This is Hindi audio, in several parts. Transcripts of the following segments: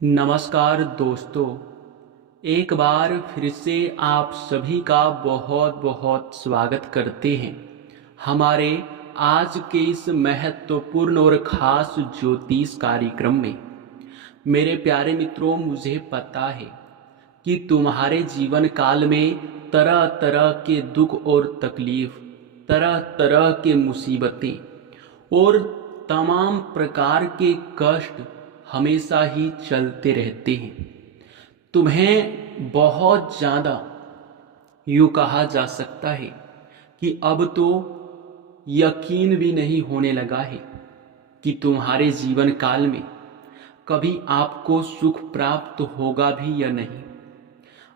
नमस्कार दोस्तों। एक बार फिर से आप सभी का बहुत बहुत स्वागत करते हैं हमारे आज के इस महत्वपूर्ण और ख़ास ज्योतिष कार्यक्रम में। मेरे प्यारे मित्रों, मुझे पता है कि तुम्हारे जीवन काल में तरह तरह के दुख और तकलीफ, तरह तरह के मुसीबतें और तमाम प्रकार के कष्ट हमेशा ही चलते रहते हैं। तुम्हें बहुत ज़्यादा यूँ कहा जा सकता है कि अब तो यकीन भी नहीं होने लगा है कि तुम्हारे जीवन काल में कभी आपको सुख प्राप्त होगा भी या नहीं।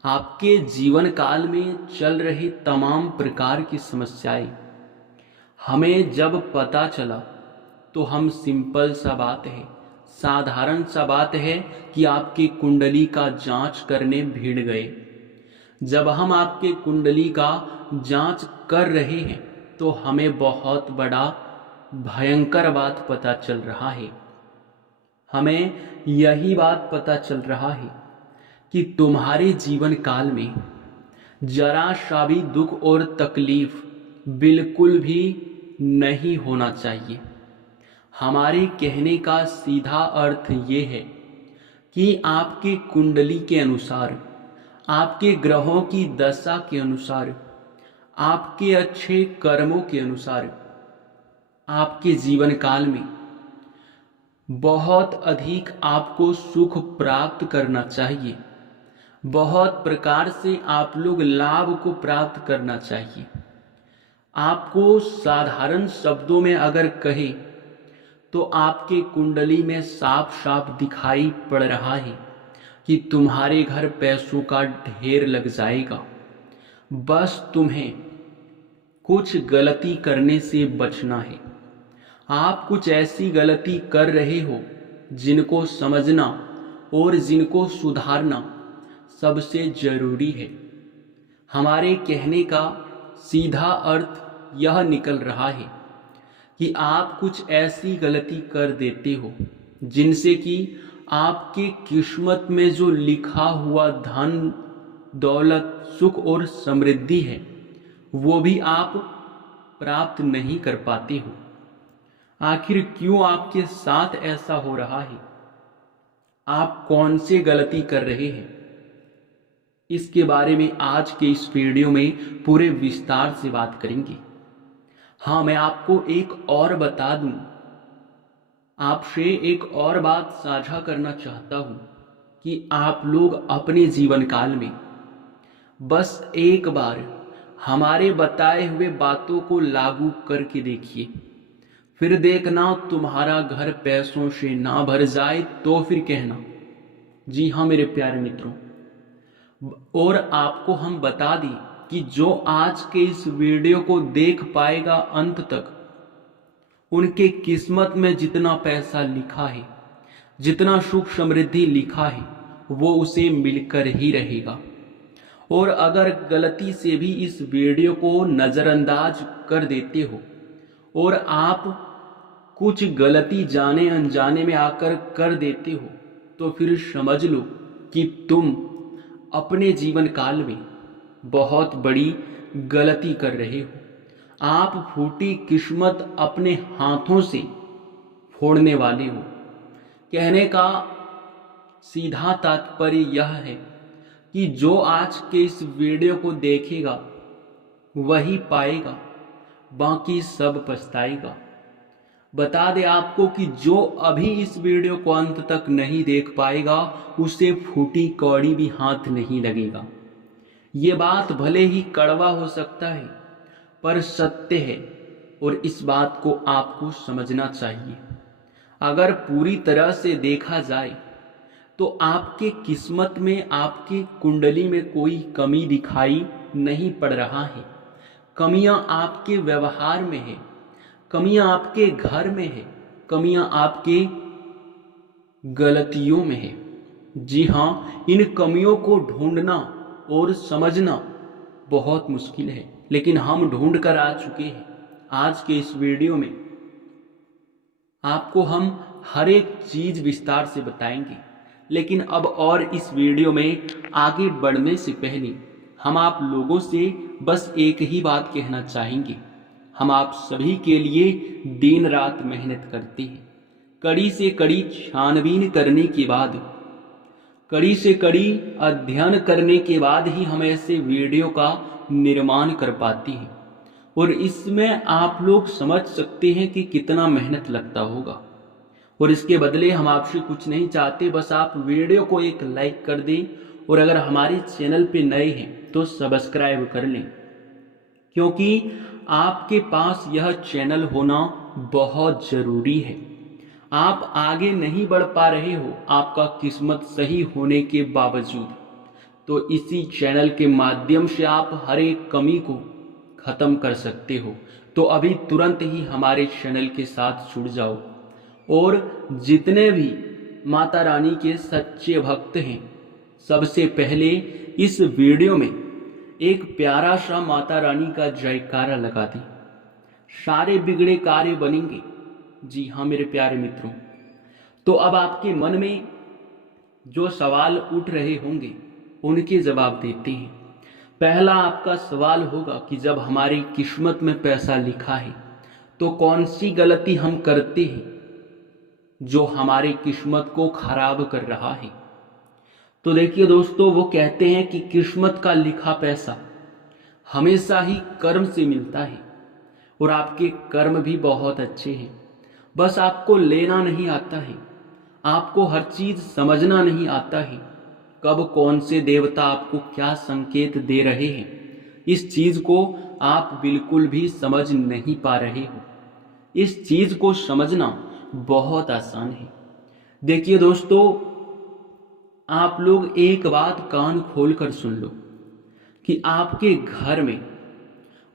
आपके जीवन काल में चल रही तमाम प्रकार की समस्याएं हमें जब पता चला तो हम सिंपल सा बात है, साधारण सा बात है कि आपकी कुंडली का जांच करने भिड़ गए। जब हम आपके कुंडली का जांच कर रहे हैं तो हमें बहुत बड़ा भयंकर बात पता चल रहा है। हमें यही बात पता चल रहा है कि तुम्हारे जीवन काल में जरा सा भी दुख और तकलीफ बिल्कुल भी नहीं होना चाहिए। हमारे कहने का सीधा अर्थ ये है कि आपके कुंडली के अनुसार, आपके ग्रहों की दशा के अनुसार, आपके अच्छे कर्मों के अनुसार आपके जीवन काल में बहुत अधिक आपको सुख प्राप्त करना चाहिए। बहुत प्रकार से आप लोग लाभ को प्राप्त करना चाहिए। आपको साधारण शब्दों में अगर कहें तो आपके कुंडली में साफ साफ दिखाई पड़ रहा है कि तुम्हारे घर पैसों का ढेर लग जाएगा। बस तुम्हें कुछ गलती करने से बचना है। आप कुछ ऐसी गलती कर रहे हो जिनको समझना और जिनको सुधारना सबसे जरूरी है। हमारे कहने का सीधा अर्थ यह निकल रहा है कि आप कुछ ऐसी गलती कर देते हो जिनसे कि आपके किस्मत में जो लिखा हुआ धन, दौलत, सुख और समृद्धि है वो भी आप प्राप्त नहीं कर पाते हो। आखिर क्यों आपके साथ ऐसा हो रहा है? आप कौन सी गलती कर रहे हैं? इसके बारे में आज के इस वीडियो में पूरे विस्तार से बात करेंगे। हाँ, मैं आपको एक और बता दूं, आपसे एक और बात साझा करना चाहता हूं कि आप लोग अपने जीवन काल में बस एक बार हमारे बताए हुए बातों को लागू करके देखिए। फिर देखना तुम्हारा घर पैसों से ना भर जाए तो फिर कहना। जी हाँ मेरे प्यारे मित्रों, और आपको हम बता दें कि जो आज के इस वीडियो को देख पाएगा अंत तक, उनके किस्मत में जितना पैसा लिखा है, जितना सुख समृद्धि लिखा है, वो उसे मिलकर ही रहेगा। और अगर गलती से भी इस वीडियो को नज़रअंदाज कर देते हो और आप कुछ गलती जाने अनजाने में आकर कर देते हो तो फिर समझ लो कि तुम अपने जीवन काल में बहुत बड़ी गलती कर रहे हो। आप फूटी किस्मत अपने हाथों से फोड़ने वाले हो। कहने का सीधा तात्पर्य यह है कि जो आज के इस वीडियो को देखेगा वही पाएगा, बाकी सब पछताएगा। बता दे आपको कि जो अभी इस वीडियो को अंत तक नहीं देख पाएगा उसे फूटी कौड़ी भी हाथ नहीं लगेगा। ये बात भले ही कड़वा हो सकता है पर सत्य है और इस बात को आपको समझना चाहिए। अगर पूरी तरह से देखा जाए तो आपके किस्मत में, आपकी कुंडली में कोई कमी दिखाई नहीं पड़ रहा है। कमियां आपके व्यवहार में है, कमियां आपके घर में है, कमियां आपके गलतियों में है। जी हाँ, इन कमियों को ढूंढना और समझना बहुत मुश्किल है, लेकिन हम ढूंढ कर आ चुके हैं। आज के इस वीडियो में आपको हम हर एक चीज विस्तार से बताएंगे लेकिन अब और इस वीडियो में आगे बढ़ने से पहले हम आप लोगों से बस एक ही बात कहना चाहेंगे। हम आप सभी के लिए दिन रात मेहनत करते हैं, कड़ी से कड़ी छानबीन करने के बाद, कड़ी से कड़ी अध्ययन करने के बाद ही हम ऐसे वीडियो का निर्माण कर पाते हैं। और इसमें आप लोग समझ सकते हैं कि कितना मेहनत लगता होगा। और इसके बदले हम आपसे कुछ नहीं चाहते, बस आप वीडियो को एक लाइक कर दें और अगर हमारे चैनल पे नए हैं तो सब्सक्राइब कर लें, क्योंकि आपके पास यह चैनल होना बहुत ज़रूरी है। आप आगे नहीं बढ़ पा रहे हो आपका किस्मत सही होने के बावजूद, तो इसी चैनल के माध्यम से आप हर एक कमी को ख़त्म कर सकते हो। तो अभी तुरंत ही हमारे चैनल के साथ जुड़ जाओ और जितने भी माता रानी के सच्चे भक्त हैं, सबसे पहले इस वीडियो में एक प्यारा सा माता रानी का जयकारा लगा दें। सारे बिगड़े कार्य बनेंगे। जी हाँ मेरे प्यारे मित्रों, तो अब आपके मन में जो सवाल उठ रहे होंगे उनके जवाब देते हैं। पहला आपका सवाल होगा कि जब हमारी किस्मत में पैसा लिखा है तो कौन सी गलती हम करते हैं जो हमारी किस्मत को खराब कर रहा है। तो देखिए दोस्तों, वो कहते हैं कि किस्मत का लिखा पैसा हमेशा ही कर्म से मिलता है और आपके कर्म भी बहुत अच्छे हैं, बस आपको लेना नहीं आता है, आपको हर चीज़ समझना नहीं आता है। कब कौन से देवता आपको क्या संकेत दे रहे हैं, इस चीज़ को आप बिल्कुल भी समझ नहीं पा रहे हो। इस चीज़ को समझना बहुत आसान है। देखिए दोस्तों, आप लोग एक बात कान खोल कर सुन लो कि आपके घर में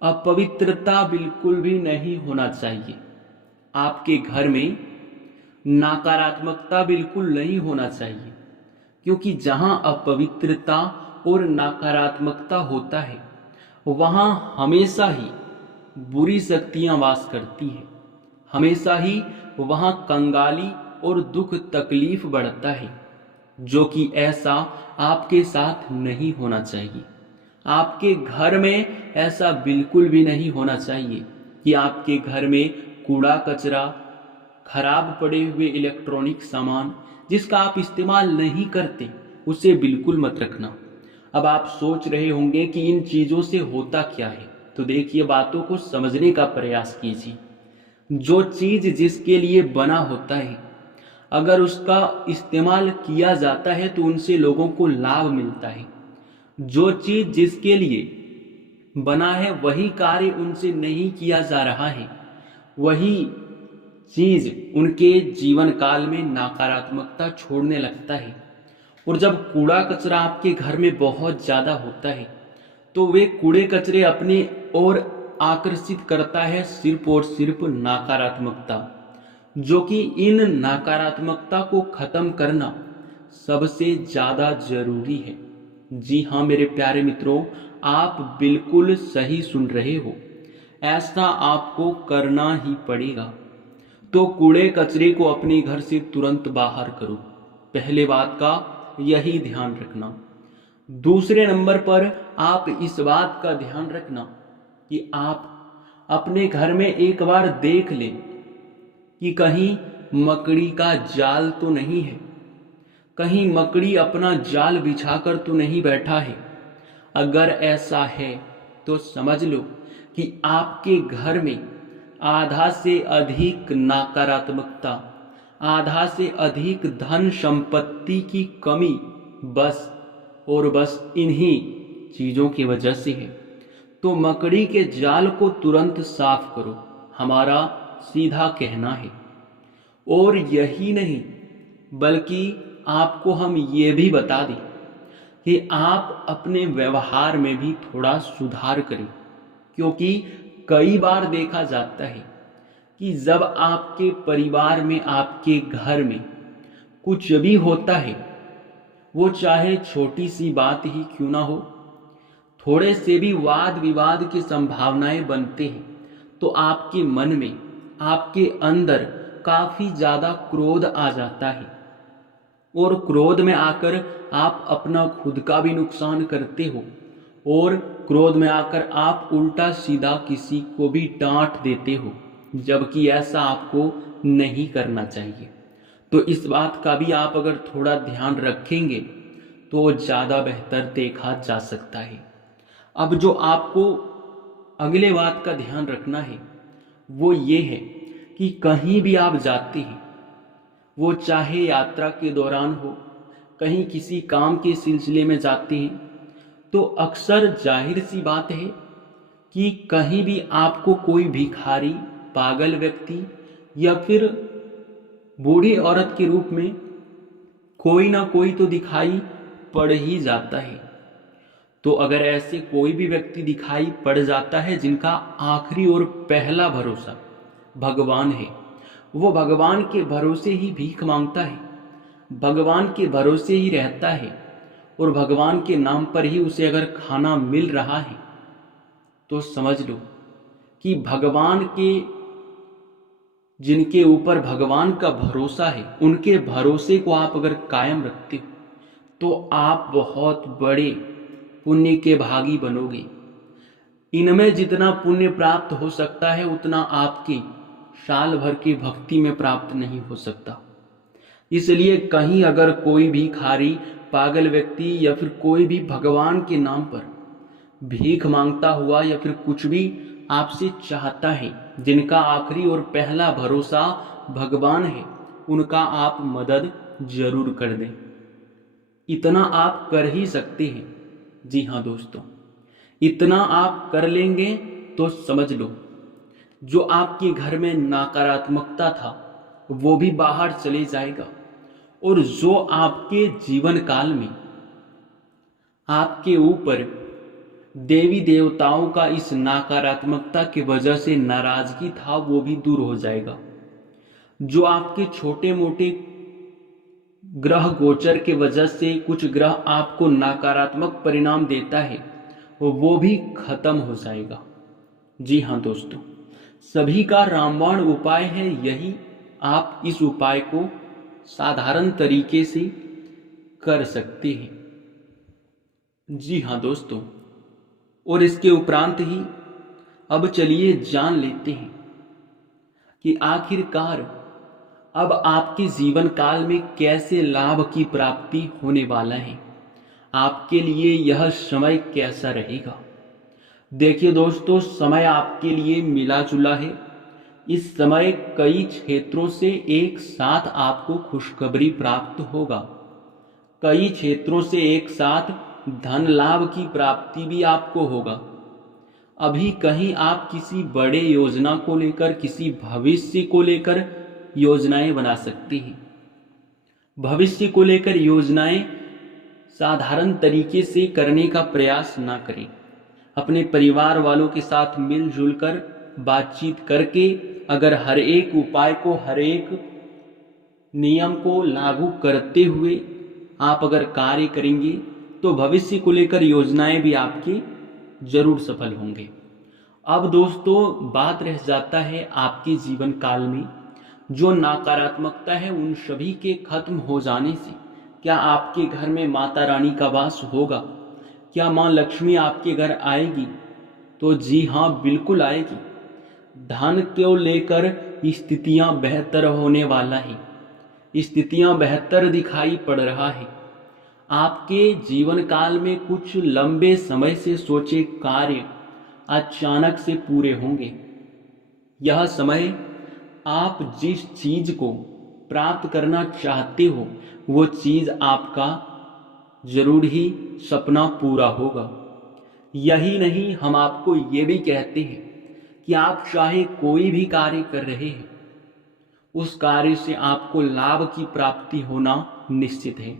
अपवित्रता बिल्कुल भी नहीं होना चाहिए। आपके घर में नकारात्मकता बिल्कुल नहीं होना चाहिए, क्योंकि जहाँ अपवित्रता और नकारात्मकता होता है वहाँ हमेशा ही बुरी शक्तियाँ वास करती हैं। हमेशा ही वहाँ कंगाली और दुख तकलीफ बढ़ता है, जो कि ऐसा आपके साथ नहीं होना चाहिए। आपके घर में ऐसा बिल्कुल भी नहीं होना चाहिए कि आपके घर में कूड़ा कचरा, खराब पड़े हुए इलेक्ट्रॉनिक सामान जिसका आप इस्तेमाल नहीं करते, उसे बिल्कुल मत रखना। अब आप सोच रहे होंगे कि इन चीज़ों से होता क्या है, तो देखिए बातों को समझने का प्रयास कीजिए। जो चीज़ जिसके लिए बना होता है, अगर उसका इस्तेमाल किया जाता है तो उनसे लोगों को लाभ मिलता है। जो चीज़ जिसके लिए बना है वही कार्य उनसे नहीं किया जा रहा है, वही चीज़ उनके जीवन काल में नकारात्मकता छोड़ने लगता है। और जब कूड़ा कचरा आपके घर में बहुत ज़्यादा होता है तो वे कूड़े कचरे अपने ओर आकर्षित करता है सिर्फ और सिर्फ नकारात्मकता, जो कि इन नकारात्मकता को ख़त्म करना सबसे ज़्यादा ज़रूरी है। जी हाँ मेरे प्यारे मित्रों, आप बिल्कुल सही सुन रहे हो, ऐसा आपको करना ही पड़ेगा। तो कूड़े कचरे को अपने घर से तुरंत बाहर करो, पहले बात का यही ध्यान रखना। दूसरे नंबर पर आप इस बात का ध्यान रखना कि आप अपने घर में एक बार देख लें कि कहीं मकड़ी का जाल तो नहीं है, कहीं मकड़ी अपना जाल बिछाकर तो नहीं बैठा है। अगर ऐसा है तो समझ लो कि आपके घर में आधा से अधिक नकारात्मकता, आधा से अधिक धन संपत्ति की कमी बस और बस इन्हीं चीज़ों की वजह से है। तो मकड़ी के जाल को तुरंत साफ करो, हमारा सीधा कहना है। और यही नहीं, बल्कि आपको हम ये भी बता दें कि आप अपने व्यवहार में भी थोड़ा सुधार करें, क्योंकि कई बार देखा जाता है कि जब आपके परिवार में, आपके घर में कुछ भी होता है, वो चाहे छोटी सी बात ही क्यों ना हो, थोड़े से भी वाद विवाद की संभावनाएं बनते हैं, तो आपके मन में, आपके अंदर काफ़ी ज़्यादा क्रोध आ जाता है। और क्रोध में आकर आप अपना खुद का भी नुकसान करते हो, और क्रोध में आकर आप उल्टा सीधा किसी को भी डांट देते हो, जबकि ऐसा आपको नहीं करना चाहिए। तो इस बात का भी आप अगर थोड़ा ध्यान रखेंगे तो ज़्यादा बेहतर देखा जा सकता है। अब जो आपको अगले बात का ध्यान रखना है वो ये है कि कहीं भी आप जाते हैं, वो चाहे यात्रा के दौरान हो, कहीं किसी काम के सिलसिले में जाते हैं, तो अक्सर जाहिर सी बात है कि कहीं भी आपको कोई भिखारी, पागल व्यक्ति या फिर बूढ़ी औरत के रूप में कोई ना कोई तो दिखाई पड़ ही जाता है। तो अगर ऐसे कोई भी व्यक्ति दिखाई पड़ जाता है जिनका आखिरी और पहला भरोसा भगवान है, वो भगवान के भरोसे ही भीख मांगता है, भगवान के भरोसे ही रहता है, और भगवान के नाम पर ही उसे अगर खाना मिल रहा है, तो समझ लो कि भगवान के, जिनके ऊपर भगवान का भरोसा है, उनके भरोसे को आप अगर कायम रखते हो तो आप बहुत बड़े पुण्य के भागी बनोगे। इनमें जितना पुण्य प्राप्त हो सकता है उतना आपकी साल भर की भक्ति में प्राप्त नहीं हो सकता। इसलिए कहीं अगर कोई भी भिखारी, पागल व्यक्ति या फिर कोई भी भगवान के नाम पर भीख मांगता हुआ या फिर कुछ भी आपसे चाहता है, जिनका आखिरी और पहला भरोसा भगवान है, उनका आप मदद जरूर कर दें। इतना आप कर ही सकते हैं। जी हाँ दोस्तों, इतना आप कर लेंगे तो समझ लो जो आपके घर में नकारात्मकता था वो भी बाहर चले जाएगा, और जो आपके जीवन काल में आपके ऊपर देवी देवताओं का इस नकारात्मकता की वजह से नाराजगी था वो भी दूर हो जाएगा। जो आपके छोटे मोटे ग्रह गोचर के वजह से कुछ ग्रह आपको नकारात्मक परिणाम देता है वो भी खत्म हो जाएगा। जी हाँ दोस्तों, सभी का रामबाण उपाय है यही। आप इस उपाय को साधारण तरीके से कर सकते हैं। जी हाँ दोस्तों, और इसके उपरांत ही अब चलिए जान लेते हैं कि आखिरकार अब आपके जीवन काल में कैसे लाभ की प्राप्ति होने वाला है, आपके लिए यह समय कैसा रहेगा। देखिए दोस्तों, समय आपके लिए मिला जुला है। इस समय कई क्षेत्रों से एक साथ आपको खुशखबरी प्राप्त होगा, कई क्षेत्रों से एक साथ धन लाभ की प्राप्ति भी आपको होगा। अभी कहीं आप किसी बड़े योजना को लेकर, किसी भविष्य को लेकर योजनाएं बना सकते हैं। भविष्य को लेकर योजनाएं साधारण तरीके से करने का प्रयास ना करें। अपने परिवार वालों के साथ मिलजुल कर बातचीत करके अगर हर एक उपाय को, हर एक नियम को लागू करते हुए आप अगर कार्य करेंगे तो भविष्य को लेकर योजनाएं भी आपकी जरूर सफल होंगे। अब दोस्तों, बात रह जाता है आपके जीवन काल में जो नकारात्मकता है उन सभी के खत्म हो जाने से क्या आपके घर में माता रानी का वास होगा? क्या माँ लक्ष्मी आपके घर आएगी? तो जी हाँ, बिल्कुल आएगी। धन को लेकर स्थितियां बेहतर होने वाला है, स्थितियां बेहतर दिखाई पड़ रहा है। आपके जीवन काल में कुछ लंबे समय से सोचे कार्य अचानक से पूरे होंगे। यह समय आप जिस चीज को प्राप्त करना चाहते हो वो चीज आपका जरूर ही सपना पूरा होगा। यही नहीं, हम आपको ये भी कहते हैं कि आप चाहे कोई भी कार्य कर रहे हैं, उस कार्य से आपको लाभ की प्राप्ति होना निश्चित है।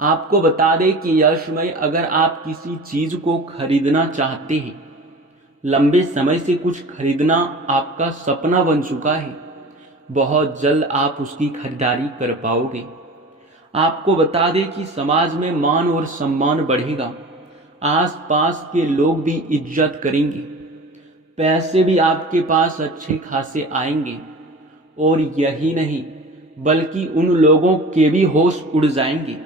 आपको बता दें कि यह समय अगर आप किसी चीज को खरीदना चाहते हैं, लंबे समय से कुछ खरीदना आपका सपना बन चुका है, बहुत जल्द आप उसकी खरीदारी कर पाओगे। आपको बता दें कि समाज में मान और सम्मान बढ़ेगा, आसपास के लोग भी इज्जत करेंगे, पैसे भी आपके पास अच्छे खासे आएंगे। और यही नहीं, बल्कि उन लोगों के भी होश उड़ जाएंगे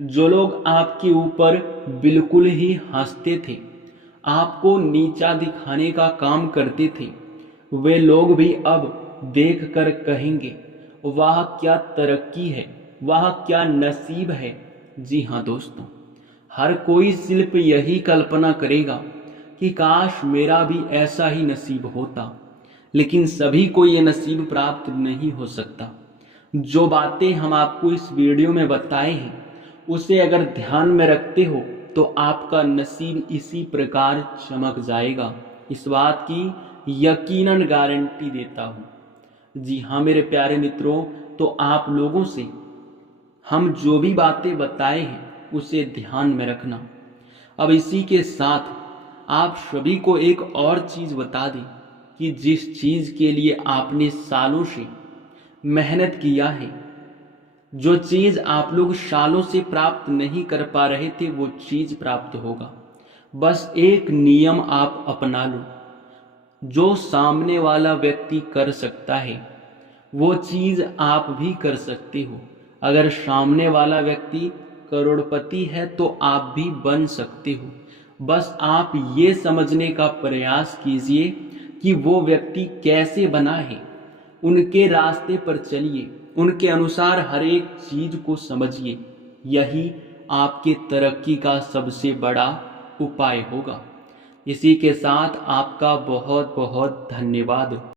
जो लोग आपके ऊपर बिल्कुल ही हंसते थे, आपको नीचा दिखाने का काम करते थे। वे लोग भी अब देख कर कहेंगे, वाह क्या तरक्की है, वाह क्या नसीब है। जी हाँ दोस्तों, हर कोई सिर्फ यही कल्पना करेगा कि काश मेरा भी ऐसा ही नसीब होता, लेकिन सभी को ये नसीब प्राप्त नहीं हो सकता। जो बातें हम आपको इस वीडियो में बताए हैं, उसे अगर ध्यान में रखते हो तो आपका नसीब इसी प्रकार चमक जाएगा। इस बात की यकीनन गारंटी देता हूँ। जी हाँ मेरे प्यारे मित्रों, तो आप लोगों से हम जो भी बातें बताए हैं उसे ध्यान में रखना। अब इसी के साथ आप सभी को एक और चीज़ बता दें कि जिस चीज़ के लिए आपने सालों से मेहनत किया है, जो चीज़ आप लोग सालों से प्राप्त नहीं कर पा रहे थे, वो चीज़ प्राप्त होगा। बस एक नियम आप अपना लो, जो सामने वाला व्यक्ति कर सकता है वो चीज़ आप भी कर सकते हो। अगर सामने वाला व्यक्ति करोड़पति है तो आप भी बन सकते हो। बस आप ये समझने का प्रयास कीजिए कि वो व्यक्ति कैसे बना है, उनके रास्ते पर चलिए, उनके अनुसार हर एक चीज को समझिए। यही आपके तरक्की का सबसे बड़ा उपाय होगा। इसी के साथ आपका बहुत बहुत धन्यवाद।